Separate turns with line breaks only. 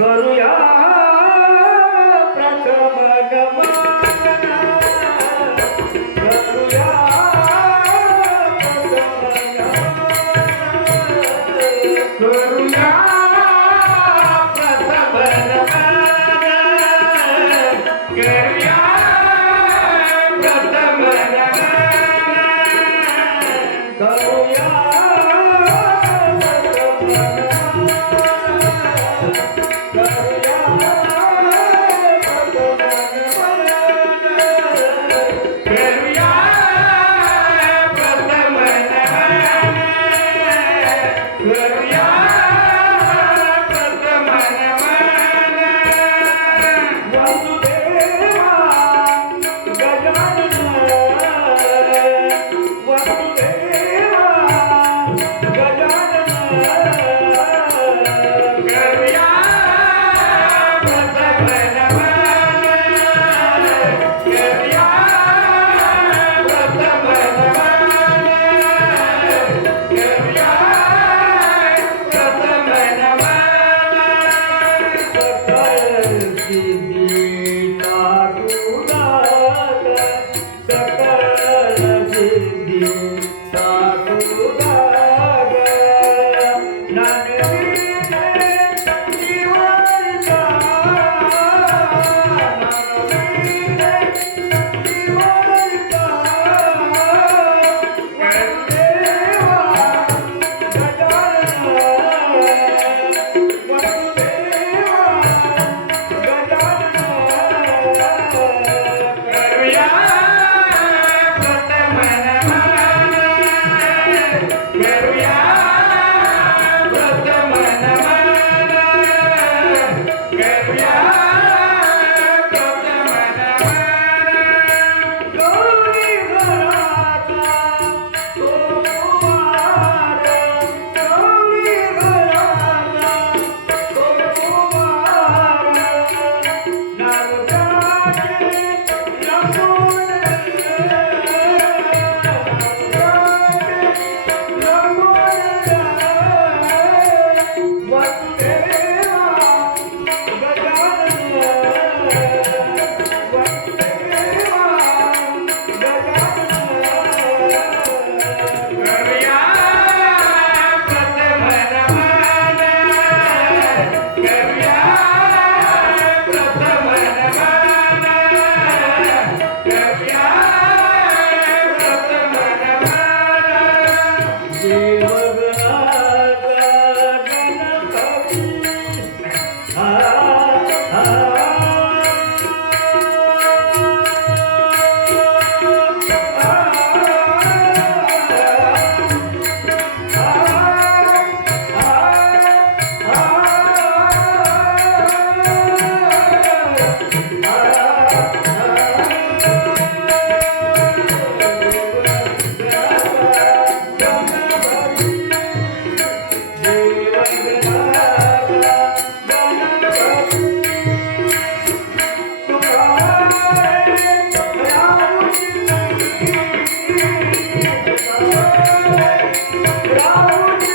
करुया प्रथम गमा Yeah. Deus.